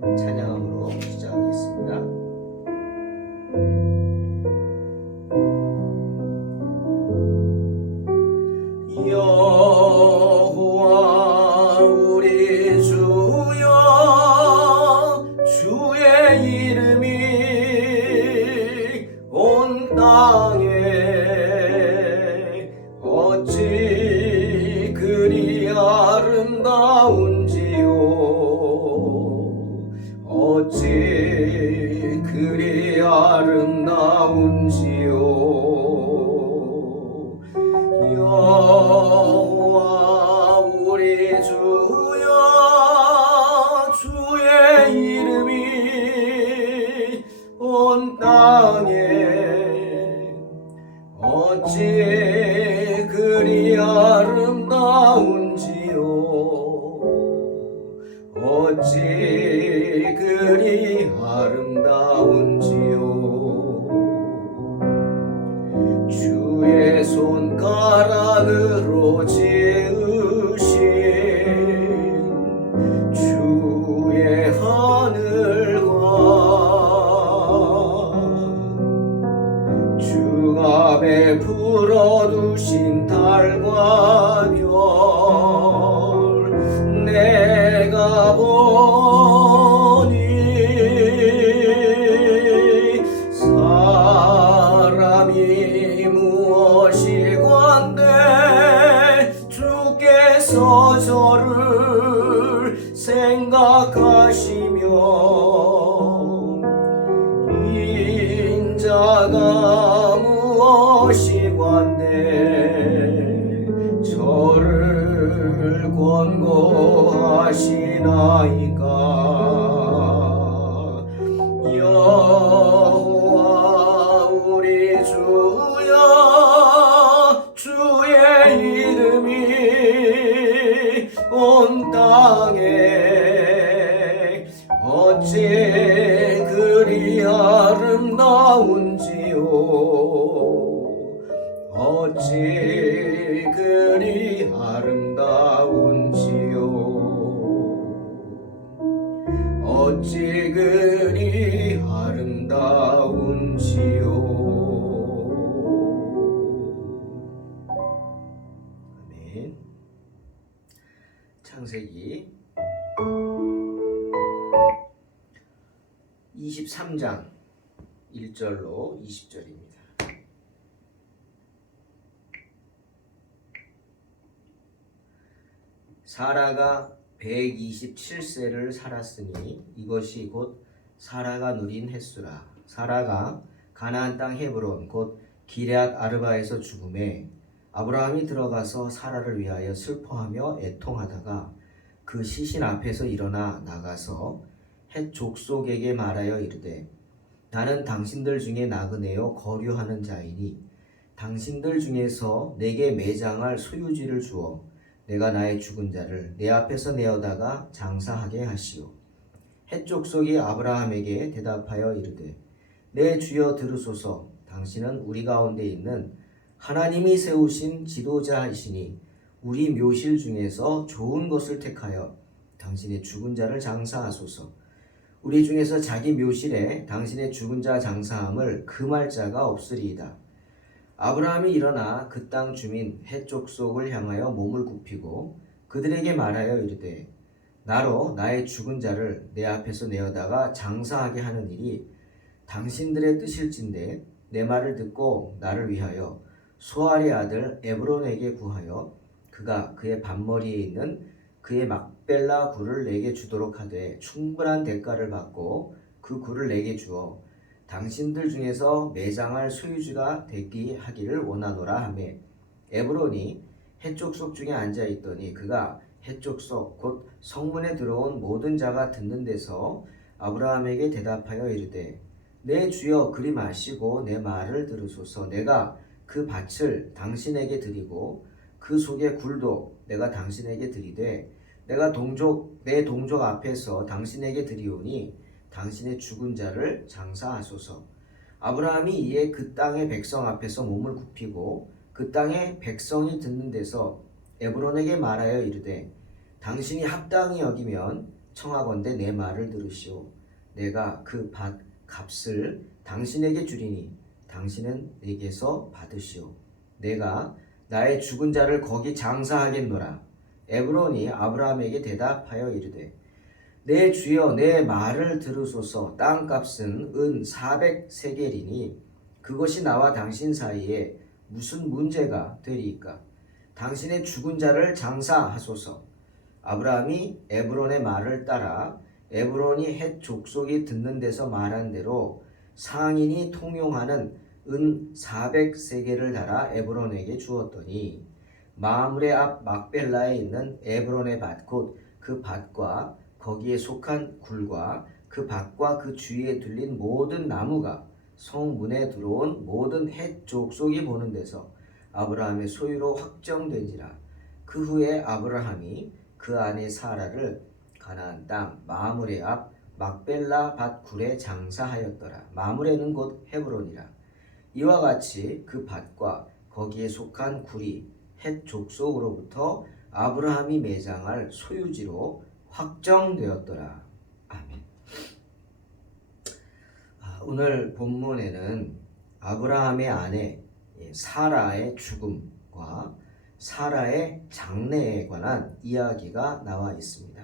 찬양으로 시작하겠습니다. 여호와 우리 주여, 주의 이름이 온 땅에 어찌 그리 아름다운지요. 어찌 그리 아름다운지요. 여호와 우리 주여, 주의 이름이 온 땅에 어찌 그리 아름다운지요. 어찌 그리 아름다운지요. 주의 손가락으로 지으신 주의 하늘과 주갑에 풀어두신 달과 별, 내가 보니 사람이 무엇이 관대 주께서 저를 생각하시며 인자가 무엇이 관대 저를 권고하시나이까. 여호와 우리 주여, 주의 이름이 온 땅에 어찌 그리 아름다운지요. 어찌 그리 아름다운지요. 어찌 그리 아름다운지요. 아멘. 창세기 23장 1절로 20절입니다. 사라가 127세를 살았으니 이것이 곧 사라가 누린 횟수라. 사라가 가나안 땅 헤브론 곧 기럇 아르바에서 죽음에 아브라함이 들어가서 사라를 위하여 슬퍼하며 애통하다가 그 시신 앞에서 일어나 나가서 헷 족속에게 말하여 이르되, 나는 당신들 중에 나그네요 거류하는 자이니 당신들 중에서 내게 매장할 소유지를 주어 내가 나의 죽은 자를 내 앞에서 내어다가 장사하게 하시오. 헷 족속이 아브라함에게 대답하여 이르되, 내 주여 들으소서. 당신은 우리 가운데 있는 하나님이 세우신 지도자이시니 우리 묘실 중에서 좋은 것을 택하여 당신의 죽은 자를 장사하소서. 우리 중에서 자기 묘실에 당신의 죽은 자 장사함을 금할 자가 없으리이다. 아브라함이 일어나 그 땅 주민 헷 족속을 향하여 몸을 굽히고 그들에게 말하여 이르되, 나로 나의 죽은 자를 내 앞에서 내어다가 장사하게 하는 일이 당신들의 뜻일진데 내 말을 듣고 나를 위하여 소알의 아들 에브론에게 구하여 그가 그의 반머리에 있는 그의 막벨라 굴을 내게 주도록 하되 충분한 대가를 받고 그 굴을 내게 주어 당신들 중에서 매장할 소유주가 되게 하기를 원하노라 하매, 에브론이 헷 족속 중에 앉아 있더니 그가 헷 족속 곧 성문에 들어온 모든 자가 듣는 데서 아브라함에게 대답하여 이르되, 내 주여 그리 마시고 내 말을 들으소서. 내가 그 밭을 당신에게 드리고 그 속의 굴도 내가 당신에게 드리되 내가 내 동족 앞에서 당신에게 드리오니 당신의 죽은 자를 장사하소서. 아브라함이 이에 그 땅의 백성 앞에서 몸을 굽히고 그 땅의 백성이 듣는 데서 에브론에게 말하여 이르되, 당신이 합당히 여기면 청하건대 내 말을 들으시오. 내가 그 밭 값을 당신에게 주리니 당신은 내게서 받으시오. 내가 나의 죽은 자를 거기 장사하겠노라. 에브론이 아브라함에게 대답하여 이르되 내 주여 내 말을 들으소서. 땅값은 은 400세겔이니 그것이 나와 당신 사이에 무슨 문제가 되리이까. 당신의 죽은 자를 장사하소서. 아브라함이 에브론의 말을 따라 에브론이 헷 족속이 듣는 데서 말한 대로 상인이 통용하는 은 400세겔을 달아 에브론에게 주었더니 마므레 앞 막벨라에 있는 에브론의 밭 곧 그 밭과 거기에 속한 굴과 그 밭과 그 주위에 들린 모든 나무가 성문에 들어온 모든 헷 족속이 보는 데서 아브라함의 소유로 확정된지라. 그 후에 아브라함이 그 아내 사라를 가나안 땅 마므레 앞 막벨라 밭 굴에 장사하였더라. 마므레는 곧 헤브론이라. 이와 같이 그 밭과 거기에 속한 굴이 헷 족속으로부터 아브라함이 매장할 소유지로 확정되었더라. 아멘. 오늘 본문에는 아브라함의 아내 사라의 죽음과 사라의 장래에 관한 이야기가 나와 있습니다.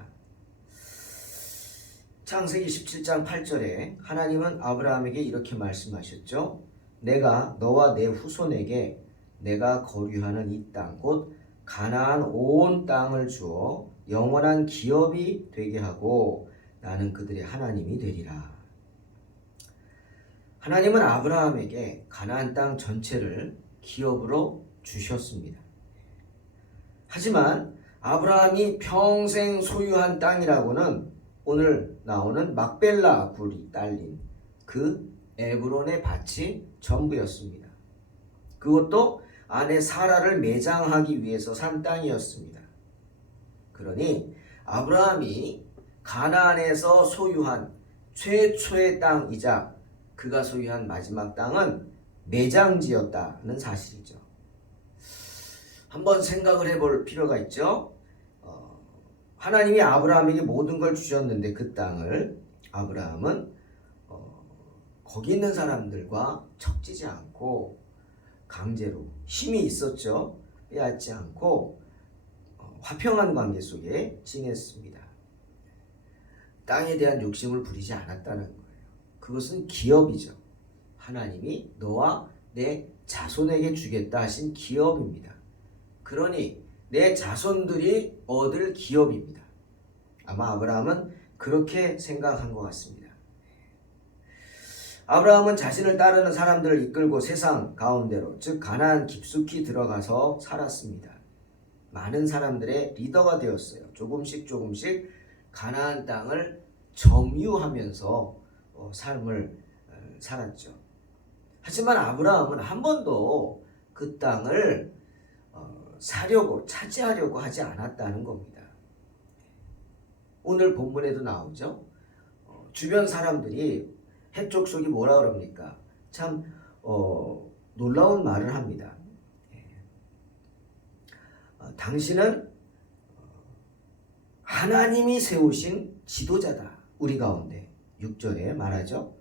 창세기 17장 8절에 하나님은 아브라함에게 이렇게 말씀하셨죠. 내가 너와 내 후손에게 내가 거류하는 이 땅 곧 가나안 온 땅을 주어 영원한 기업이 되게 하고 나는 그들의 하나님이 되리라. 하나님은 아브라함에게 가나안 땅 전체를 기업으로 주셨습니다. 하지만 아브라함이 평생 소유한 땅이라고는 오늘 나오는 막벨라 굴이 딸린 그 에브론의 밭이 전부였습니다. 그것도 아내 사라를 매장하기 위해서 산 땅이었습니다. 그러니 아브라함이 가나안에서 소유한 최초의 땅이자 그가 소유한 마지막 땅은 매장지였다는 사실이죠. 한번 생각을 해볼 필요가 있죠. 하나님이 아브라함에게 모든 걸 주셨는데 그 땅을 아브라함은 거기 있는 사람들과 척지지 않고 강제로 힘이 있었죠. 빼앗지 않고 화평한 관계 속에 지냈습니다. 땅에 대한 욕심을 부리지 않았다는 거예요. 그것은 기업이죠. 하나님이 너와 내 자손에게 주겠다 하신 기업입니다. 그러니 내 자손들이 얻을 기업입니다. 아마 아브라함은 그렇게 생각한 것 같습니다. 아브라함은 자신을 따르는 사람들을 이끌고 세상 가운데로 즉 가나안 깊숙이 들어가서 살았습니다. 많은 사람들의 리더가 되었어요. 조금씩 가나안 땅을 점유하면서 삶을 살았죠. 하지만 아브라함은 한 번도 그 땅을 사려고 차지하려고 하지 않았다는 겁니다. 오늘 본문에도 나오죠. 주변 사람들이 헷 족속이 뭐라 그럽니까? 참 놀라운 말을 합니다. 당신은 하나님이 세우신 지도자다. 우리 가운데 6절에 말하죠.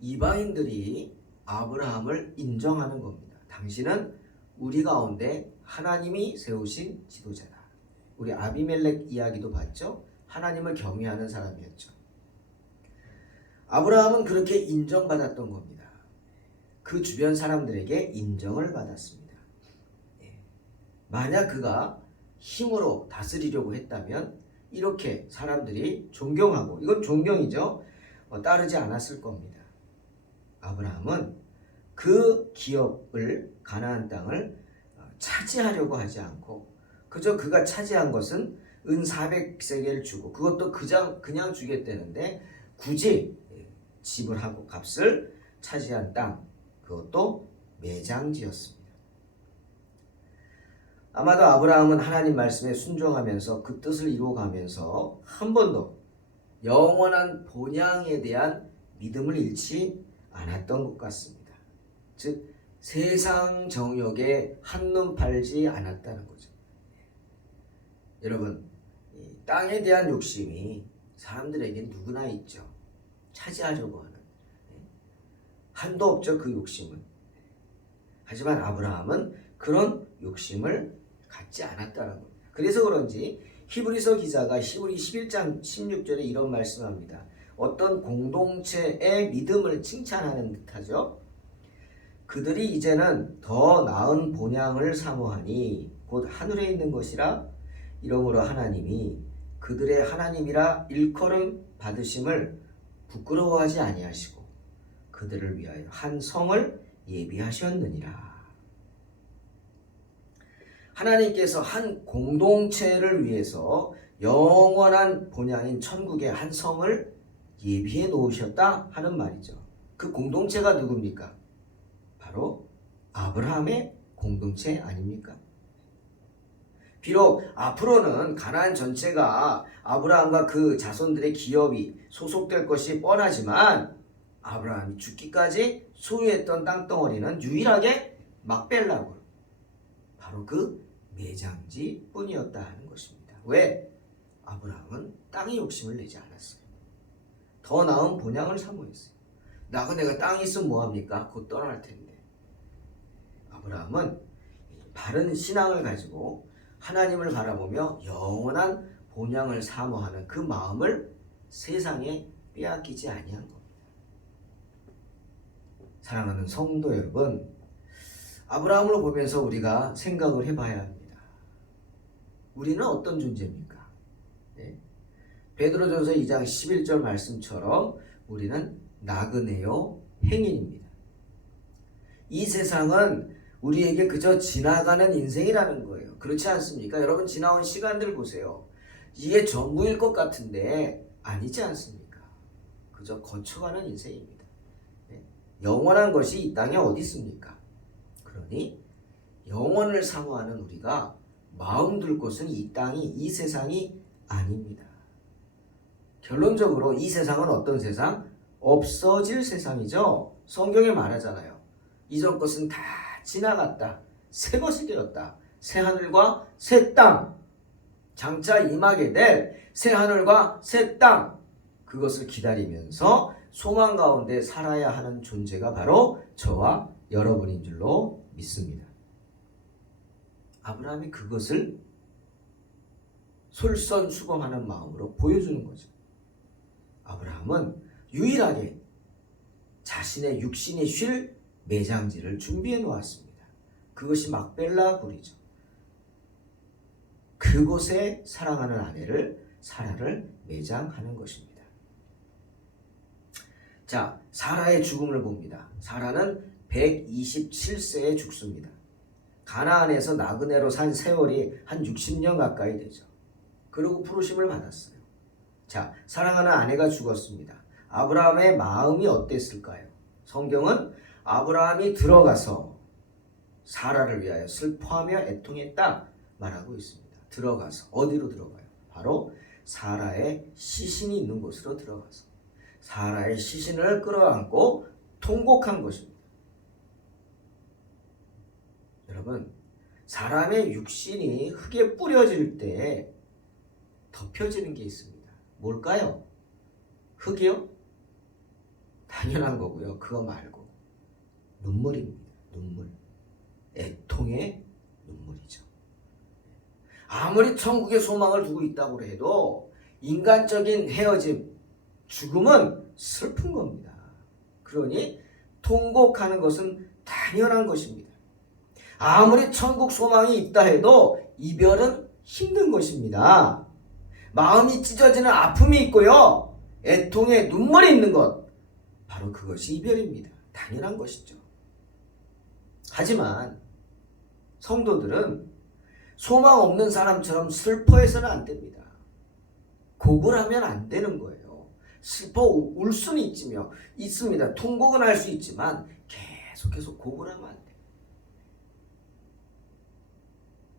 이방인들이 아브라함을 인정하는 겁니다. 당신은 우리 가운데 하나님이 세우신 지도자다. 우리 아비멜렉 이야기도 봤죠. 하나님을 경외하는 사람이었죠. 아브라함은 그렇게 인정받았던 겁니다. 그 주변 사람들에게 인정을 받았습니다. 만약 그가 힘으로 다스리려고 했다면 이렇게 사람들이 존경하고, 이건 존경이죠, 따르지 않았을 겁니다. 아브라함은 그 기업을, 가나안 땅을 차지하려고 하지 않고 그저 그가 차지한 것은 은 400세겔 주고, 그것도 그냥 주겠다는데 굳이 지불하고 값을 차지한 땅, 그것도 매장지였습니다. 아마도 아브라함은 하나님 말씀에 순종하면서 그 뜻을 이루어가면서 한 번도 영원한 본향에 대한 믿음을 잃지 않았던 것 같습니다. 즉 세상 정욕에 한눈 팔지 않았다는 거죠. 여러분, 땅에 대한 욕심이 사람들에게 누구나 있죠. 차지하려고 하는. 한도 없죠, 그 욕심은. 하지만 아브라함은 그런 욕심을 갖지 않았다는 겁니다. 그래서 그런지 히브리서 기자가 히브리 11장 16절에 이런 말씀합니다. 어떤 공동체의 믿음을 칭찬하는 듯하죠. 그들이 이제는 더 나은 본향을 사모하니 곧 하늘에 있는 것이라. 이러므로 하나님이 그들의 하나님이라 일컬음 받으심을 부끄러워하지 아니하시고 그들을 위하여 한 성을 예비하셨느니라. 하나님께서 한 공동체를 위해서 영원한 본향인 천국의 한 성을 예비해 놓으셨다 하는 말이죠. 그 공동체가 누굽니까? 바로 아브라함의 공동체 아닙니까? 비록 앞으로는 가나안 전체가 아브라함과 그 자손들의 기업이 소속될 것이 뻔하지만 아브라함이 죽기까지 소유했던 땅덩어리는 유일하게 막벨라굴, 바로 그 매장지 뿐이었다 하는 것입니다. 왜? 아브라함은 땅의 욕심을 내지 않았어요. 더 나은 본향을 사모했어요. 나그네가 땅이 있으면 뭐합니까? 곧 떠날 텐데. 아브라함은 바른 신앙을 가지고 하나님을 바라보며 영원한 본향을 사모하는 그 마음을 세상에 빼앗기지 아니한 겁니다. 사랑하는 성도 여러분, 아브라함을 보면서 우리가 생각을 해봐야 합니다. 우리는 어떤 존재입니까? 네? 베드로전서 2장 11절 말씀처럼 우리는 나그네요 행인입니다. 이 세상은 우리에게 그저 지나가는 인생이라는 거예요. 그렇지 않습니까? 여러분 지나온 시간들 보세요. 이게 전부일 것 같은데 아니지 않습니까? 그저 거쳐가는 인생입니다. 네? 영원한 것이 이 땅에 어디 있습니까? 그러니 영원을 사모하는 우리가 마음 둘 곳은 이 땅이, 이 세상이 아닙니다. 결론적으로 이 세상은 어떤 세상? 없어질 세상이죠. 성경에 말하잖아요. 이전 것은 다 지나갔다. 새 것이 되었다. 새 하늘과 새 땅. 장차 임하게 될 새 하늘과 새 땅. 그것을 기다리면서 소망 가운데 살아야 하는 존재가 바로 저와 여러분인 줄로 믿습니다. 아브라함이 그것을 솔선수범하는 마음으로 보여주는 거죠. 아브라함은 유일하게 자신의 육신이 쉴 매장지를 준비해 놓았습니다. 그것이 막벨라 굴이죠. 그곳에 사랑하는 아내를 사라를 매장하는 것입니다. 자, 사라의 죽음을 봅니다. 사라는 127세에 죽습니다. 가나안에서 나그네로 산 세월이 한 60년 가까이 되죠. 그리고 부르심을 받았어요. 자, 사랑하는 아내가 죽었습니다. 아브라함의 마음이 어땠을까요? 성경은 아브라함이 들어가서 사라를 위하여 슬퍼하며 애통했다 말하고 있습니다. 들어가서 어디로 들어가요? 바로 사라의 시신이 있는 곳으로 들어가서 사라의 시신을 끌어안고 통곡한 것입니다. 여러분, 사람의 육신이 흙에 뿌려질 때 덮여지는 게 있습니다. 뭘까요? 흙이요? 당연한 거고요. 그거 말고 눈물입니다. 눈물. 애통의 눈물이죠. 아무리 천국의 소망을 두고 있다고 해도 인간적인 헤어짐, 죽음은 슬픈 겁니다. 그러니 통곡하는 것은 당연한 것입니다. 아무리 천국 소망이 있다 해도 이별은 힘든 것입니다. 마음이 찢어지는 아픔이 있고요. 애통의 눈물이 있는 것, 바로 그것이 이별입니다. 당연한 것이죠. 하지만 성도들은 소망 없는 사람처럼 슬퍼해서는 안 됩니다. 곡을 하면 안 되는 거예요. 슬퍼 울 수는 있습니다. 통곡은 할 수 있지만 계속 곡을 하면 안 돼요.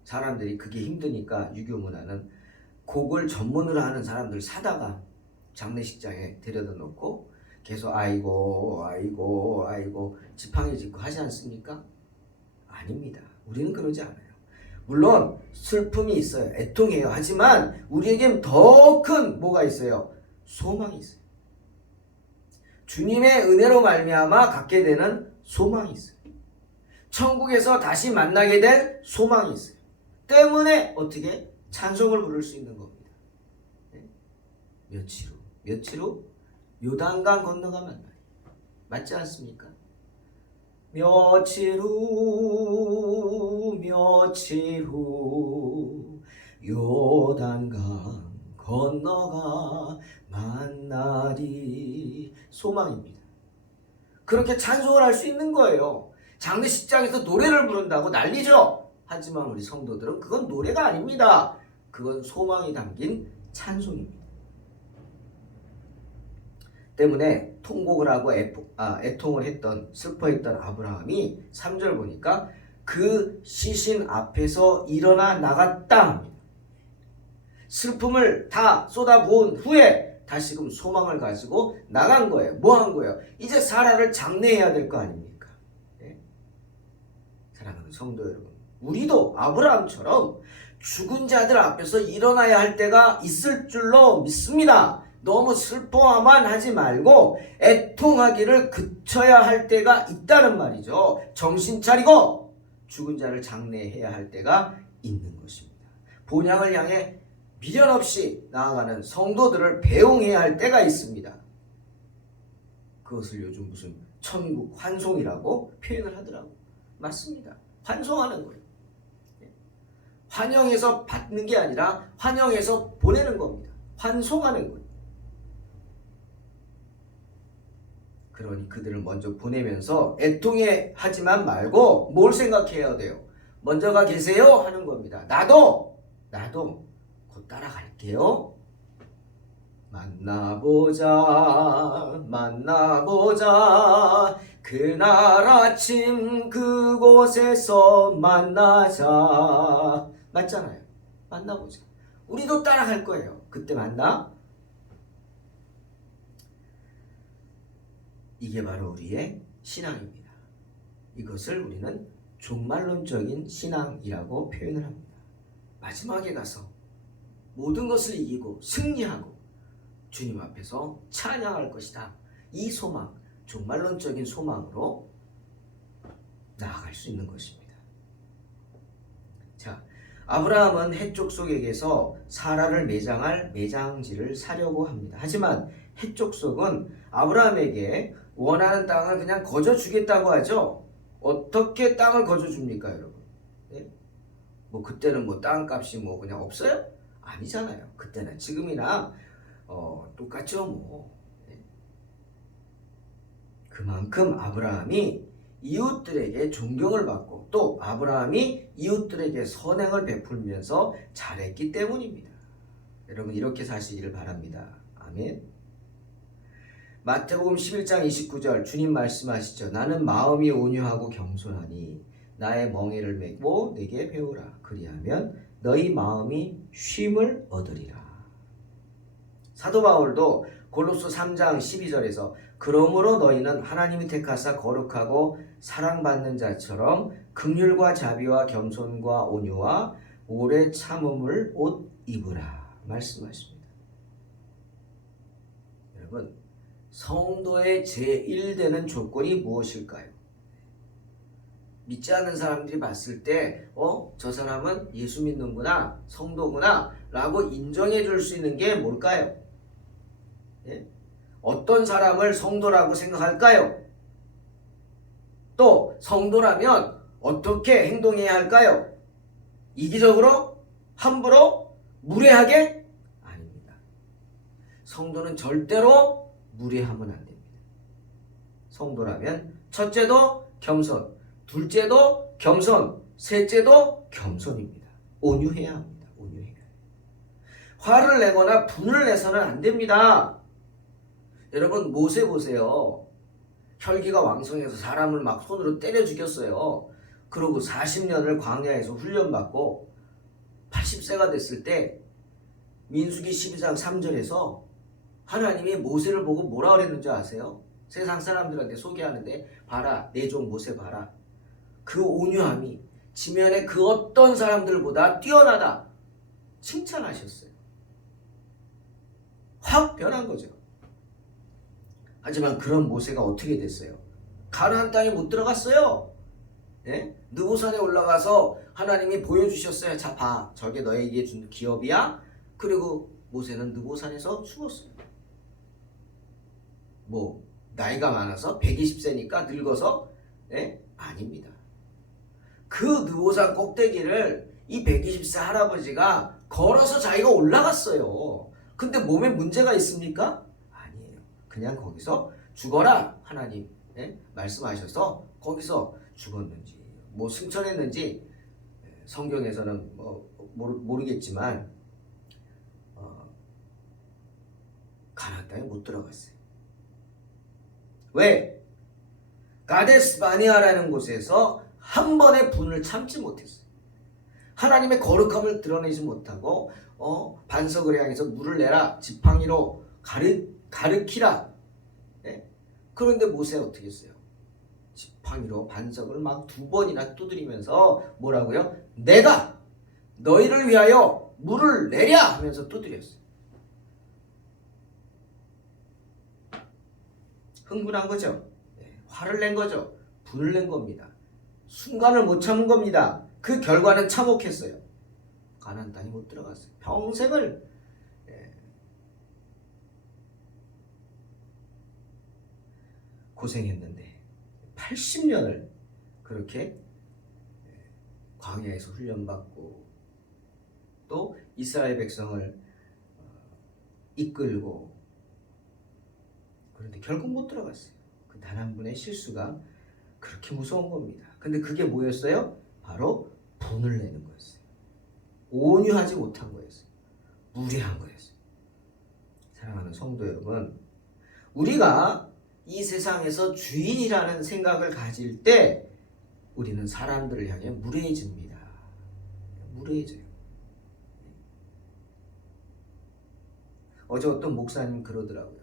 사람들이 그게 힘드니까 유교문화는 곡을 전문으로 하는 사람들 사다가 장례식장에 데려다 놓고 계속 아이고 지팡이 짚고 하지 않습니까? 아닙니다. 우리는 그러지 않아요. 물론 슬픔이 있어요. 애통해요. 하지만 우리에겐 더 큰 뭐가 있어요? 소망이 있어요. 주님의 은혜로 말미암아 갖게 되는 소망이 있어요. 천국에서 다시 만나게 될 소망이 있어요. 때문에 어떻게 찬송을 부를 수 있는 겁니다. 며칠 후 요단강 건너가면 말이에요. 맞지 않습니까? 며칠 후 요단강 건너가 만나리. 소망입니다. 그렇게 찬송을 할 수 있는 거예요. 장례식장에서 노래를 부른다고 난리죠. 하지만 우리 성도들은 그건 노래가 아닙니다. 그건 소망이 담긴 찬송입니다. 때문에 통곡을 하고 애통을 했던, 슬퍼했던 아브라함이 3절 보니까 그 시신 앞에서 일어나 나갔다 합니다. 슬픔을 다 쏟아부은 후에 다시금 소망을 가지고 나간 거예요. 뭐 한 거예요? 이제 사라를 장례해야 될 거 아닙니까? 네? 사랑하는 성도 여러분, 우리도 아브라함처럼 죽은 자들 앞에서 일어나야 할 때가 있을 줄로 믿습니다. 너무 슬퍼만 하지 말고 애통하기를 그쳐야 할 때가 있다는 말이죠. 정신 차리고 죽은 자를 장례해야 할 때가 있는 것입니다. 본향을 향해 미련 없이 나아가는 성도들을 배웅해야 할 때가 있습니다. 그것을 요즘 무슨 천국 환송이라고 표현을 하더라고요. 맞습니다. 환송하는 거예요. 환영해서 받는 게 아니라 환영해서 보내는 겁니다. 환송하는 거예요. 그러니 그들을 먼저 보내면서 애통해 하지만 말고 뭘 생각해야 돼요? 먼저가 계세요? 하는 겁니다. 나도 곧 따라갈게요. 만나보자 그날 아침 그곳에서 만나자. 맞잖아요. 만나보자. 우리도 따라갈 거예요. 그때 만나. 이게 바로 우리의 신앙입니다. 이것을 우리는 종말론적인 신앙이라고 표현을 합니다. 마지막에 가서 모든 것을 이기고 승리하고 주님 앞에서 찬양할 것이다. 이 소망, 종말론적인 소망으로 나아갈 수 있는 것입니다. 자, 아브라함은 헷족속에게서 사라를 매장할 매장지를 사려고 합니다. 하지만 헷족속은 아브라함에게 원하는 땅을 그냥 거저주겠다고 하죠. 어떻게 땅을 거저줍니까, 여러분? 네? 뭐 그때는 뭐 땅값이 뭐 그냥 없어요? 아니잖아요. 그때는 지금이나 똑같죠, 뭐. 네. 그만큼 아브라함이 이웃들에게 존경을 받고 또 아브라함이 이웃들에게 선행을 베풀면서 잘했기 때문입니다. 여러분 이렇게 사시기를 바랍니다. 아멘. 마태복음 11장 29절 주님 말씀하시죠. 나는 마음이 온유하고 겸손하니 나의 멍에를 메고 내게 배우라. 그리하면 너희 마음이 쉼을 얻으리라. 사도 바울도 골로새 3장 12절에서 그러므로 너희는 하나님이 택하사 거룩하고 사랑받는 자처럼 긍휼과 자비와 겸손과 온유와 오래 참음을 옷 입으라 말씀하십니다. 여러분 성도의 제1되는 조건이 무엇일까요? 믿지 않는 사람들이 봤을 때 저 사람은 예수 믿는구나, 성도구나 라고 인정해 줄 수 있는 게 뭘까요? 예? 어떤 사람을 성도라고 생각할까요? 또 성도라면 어떻게 행동해야 할까요? 이기적으로? 함부로? 무례하게? 아닙니다. 성도는 절대로 무례하면 안 됩니다. 성도라면 첫째도 겸손, 둘째도 겸손, 셋째도 겸손입니다. 온유해야 합니다. 온유해야. 화를 내거나 분을 내서는 안 됩니다. 여러분 모세 보세요. 혈기가 왕성해서 사람을 막 손으로 때려 죽였어요. 그러고 40년을 광야에서 훈련받고 80세가 됐을 때 민수기 12장 3절에서 하나님이 모세를 보고 뭐라 그랬는지 아세요? 세상 사람들한테 소개하는데 봐라 내 종 모세 봐라. 그 온유함이 지면의 그 어떤 사람들보다 뛰어나다 칭찬하셨어요. 확 변한 거죠. 하지만 그런 모세가 어떻게 됐어요? 가나안 땅에 못 들어갔어요. 예? 느보산에 올라가서 하나님이 보여주셨어요. 자, 봐. 저게 너에게 준 기업이야. 그리고 모세는 느보산에서 죽었어요. 뭐 나이가 많아서 120세니까 늙어서? 예? 아닙니다. 그 느보산 꼭대기를 이 120세 할아버지가 걸어서 자기가 올라갔어요. 근데 몸에 문제가 있습니까? 아니에요. 그냥 거기서 죽어라 하나님 말씀하셔서 거기서 죽었는지 뭐 승천했는지 성경에서는 모르겠지만 가나안 땅에 못 들어갔어요. 왜? 가데스 바네아라는 곳에서 한 번의 분을 참지 못했어요. 하나님의 거룩함을 드러내지 못하고 반석을 향해서 물을 내라 지팡이로 가르키라. 네? 그런데 모세가 어떻게 했어요? 지팡이로 반석을 막 2번이나 두드리면서 뭐라고요? 내가 너희를 위하여 물을 내랴 하면서 두드렸어요. 흥분한 거죠. 네, 화를 낸 거죠. 분을 낸 겁니다. 순간을 못 참은 겁니다. 그 결과는 참혹했어요. 가나안 땅에 못 들어갔어요. 평생을 고생했는데 80년을 그렇게 광야에서 훈련받고 또 이스라엘 백성을 이끌고 그런데 결국 못 들어갔어요. 그 단 한 분의 실수가 그렇게 무서운 겁니다. 근데 그게 뭐였어요? 바로 분을 내는 거였어요. 온유하지 못한 거였어요. 무례한 거였어요. 사랑하는 성도 여러분, 우리가 이 세상에서 주인이라는 생각을 가질 때 우리는 사람들을 향해 무례해집니다. 무례해져요. 어제 어떤 목사님 그러더라고요.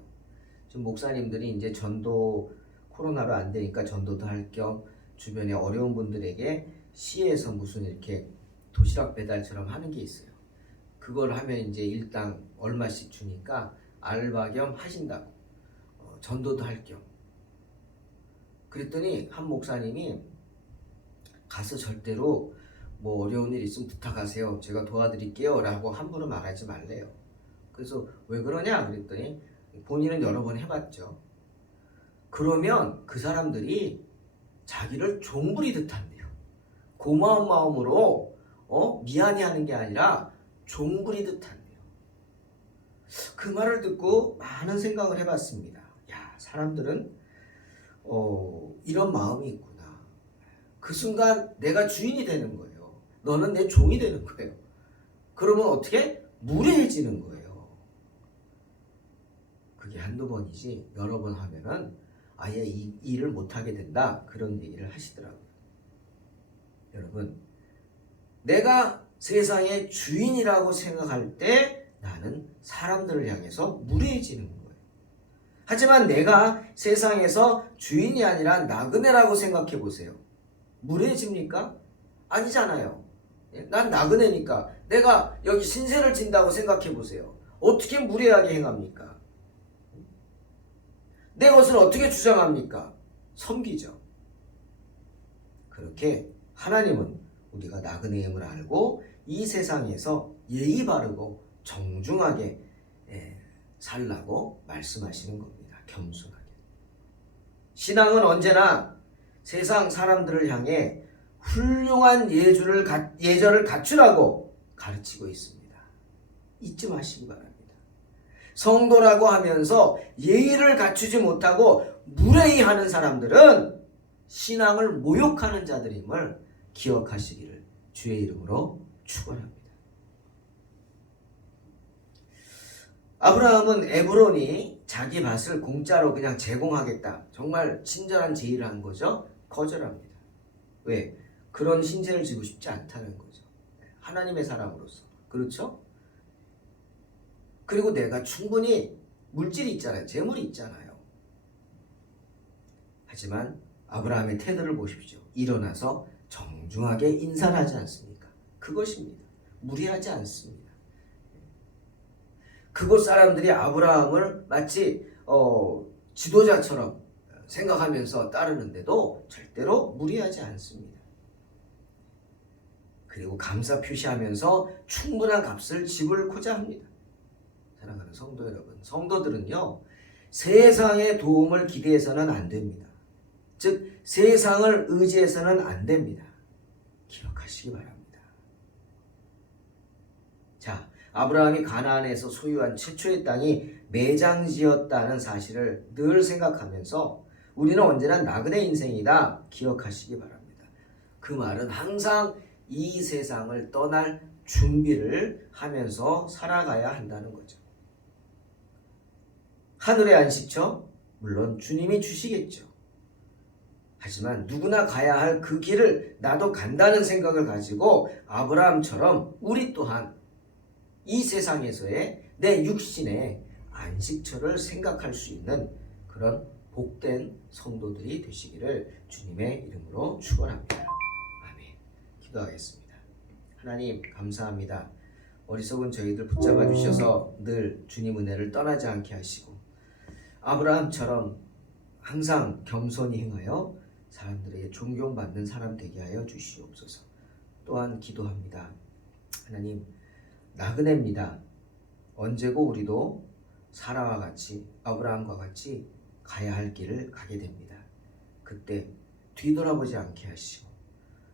지금 목사님들이 이제 전도 코로나로 안 되니까 전도도 할 겸 주변에 어려운 분들에게 시에서 무슨 이렇게 도시락 배달처럼 하는 게 있어요. 그걸 하면 이제 일당 얼마씩 주니까 알바 겸 하신다고. 전도도 할 겸. 그랬더니 한 목사님이 가서 절대로 뭐 어려운 일 있으면 부탁하세요. 제가 도와드릴게요. 라고 함부로 말하지 말래요. 그래서 왜 그러냐? 그랬더니 본인은 여러 번 해봤죠. 그러면 그 사람들이 자기를 종부리듯 한대요. 고마운 마음으로 미안해 하는 게 아니라 종부리듯 한대요. 그 말을 듣고 많은 생각을 해봤습니다. 야, 사람들은 이런 마음이 있구나. 그 순간 내가 주인이 되는 거예요. 너는 내 종이 되는 거예요. 그러면 어떻게? 무례해지는 거예요. 그게 한두 번이지 여러 번 하면은 아예 이 일을 못하게 된다. 그런 얘기를 하시더라고요. 여러분, 내가 세상의 주인이라고 생각할 때 나는 사람들을 향해서 무례해지는 거예요. 하지만 내가 세상에서 주인이 아니라 나그네라고 생각해 보세요. 무례해집니까? 아니잖아요. 난 나그네니까 내가 여기 신세를 진다고 생각해 보세요. 어떻게 무례하게 행합니까? 내 것을 어떻게 주장합니까? 섬기죠. 그렇게 하나님은 우리가 나그네임을 알고 이 세상에서 예의 바르고 정중하게 살라고 말씀하시는 겁니다. 겸손하게. 신앙은 언제나 세상 사람들을 향해 훌륭한 예절을 갖추라고 가르치고 있습니다. 잊지 마시기 바랍니다. 성도라고 하면서 예의를 갖추지 못하고 무례히 하는 사람들은 신앙을 모욕하는 자들임을 기억하시기를 주의 이름으로 축원합니다. 아브라함은 에브론이 자기 밭을 공짜로 그냥 제공하겠다. 정말 친절한 제의를 한 거죠. 거절합니다. 왜? 그런 신세를 지고 싶지 않다는 거죠. 하나님의 사람으로서. 그렇죠? 그리고 내가 충분히 물질이 있잖아요. 재물이 있잖아요. 하지만 아브라함의 태도를 보십시오. 일어나서 정중하게 정중하게 인사를 하지 않습니까? 그것입니다. 무리하지 않습니다. 그곳 사람들이 아브라함을 마치 지도자처럼 생각하면서 따르는데도 절대로 무리하지 않습니다. 그리고 감사 표시하면서 충분한 값을 지불고자 합니다. 사랑하는 성도 여러분, 성도들은요, 세상의 도움을 기대해서는 안 됩니다. 즉 세상을 의지해서는 안 됩니다. 기억하시기 바랍니다. 자, 아브라함이 가나안에서 소유한 최초의 땅이 매장지였다는 사실을 늘 생각하면서 우리는 언제나 나그네 인생이다 기억하시기 바랍니다. 그 말은 항상 이 세상을 떠날 준비를 하면서 살아가야 한다는 거죠. 하늘의 안식처? 물론 주님이 주시겠죠. 하지만 누구나 가야 할 그 길을 나도 간다는 생각을 가지고 아브라함처럼 우리 또한 이 세상에서의 내 육신의 안식처를 생각할 수 있는 그런 복된 성도들이 되시기를 주님의 이름으로 축원합니다. 아멘. 기도하겠습니다. 하나님 감사합니다. 어리석은 저희들 붙잡아 주셔서 늘 주님 은혜를 떠나지 않게 하시고 아브라함처럼 항상 겸손히 행하여 사람들에게 존경받는 사람 되게 하여 주시옵소서. 또한 기도합니다. 하나님 나그네입니다. 언제고 우리도 사라와 같이 아브라함과 같이 가야 할 길을 가게 됩니다. 그때 뒤돌아보지 않게 하시고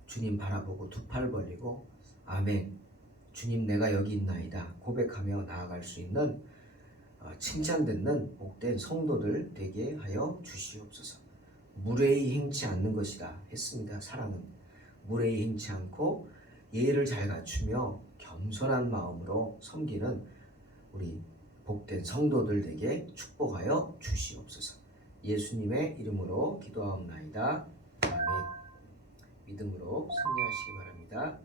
주님 바라보고 두 팔 벌리고 아멘 주님 내가 여기 있나이다 고백하며 나아갈 수 있는 칭찬 듣는 복된 성도들 되게 하여 주시옵소서. 무례히 행치 않는 것이다 했습니다. 사랑은 무례히 행치 않고 예의를 잘 갖추며 겸손한 마음으로 섬기는 우리 복된 성도들 되게 축복하여 주시옵소서. 예수님의 이름으로 기도하옵나이다. 아멘. 믿음으로 승리하시기 바랍니다.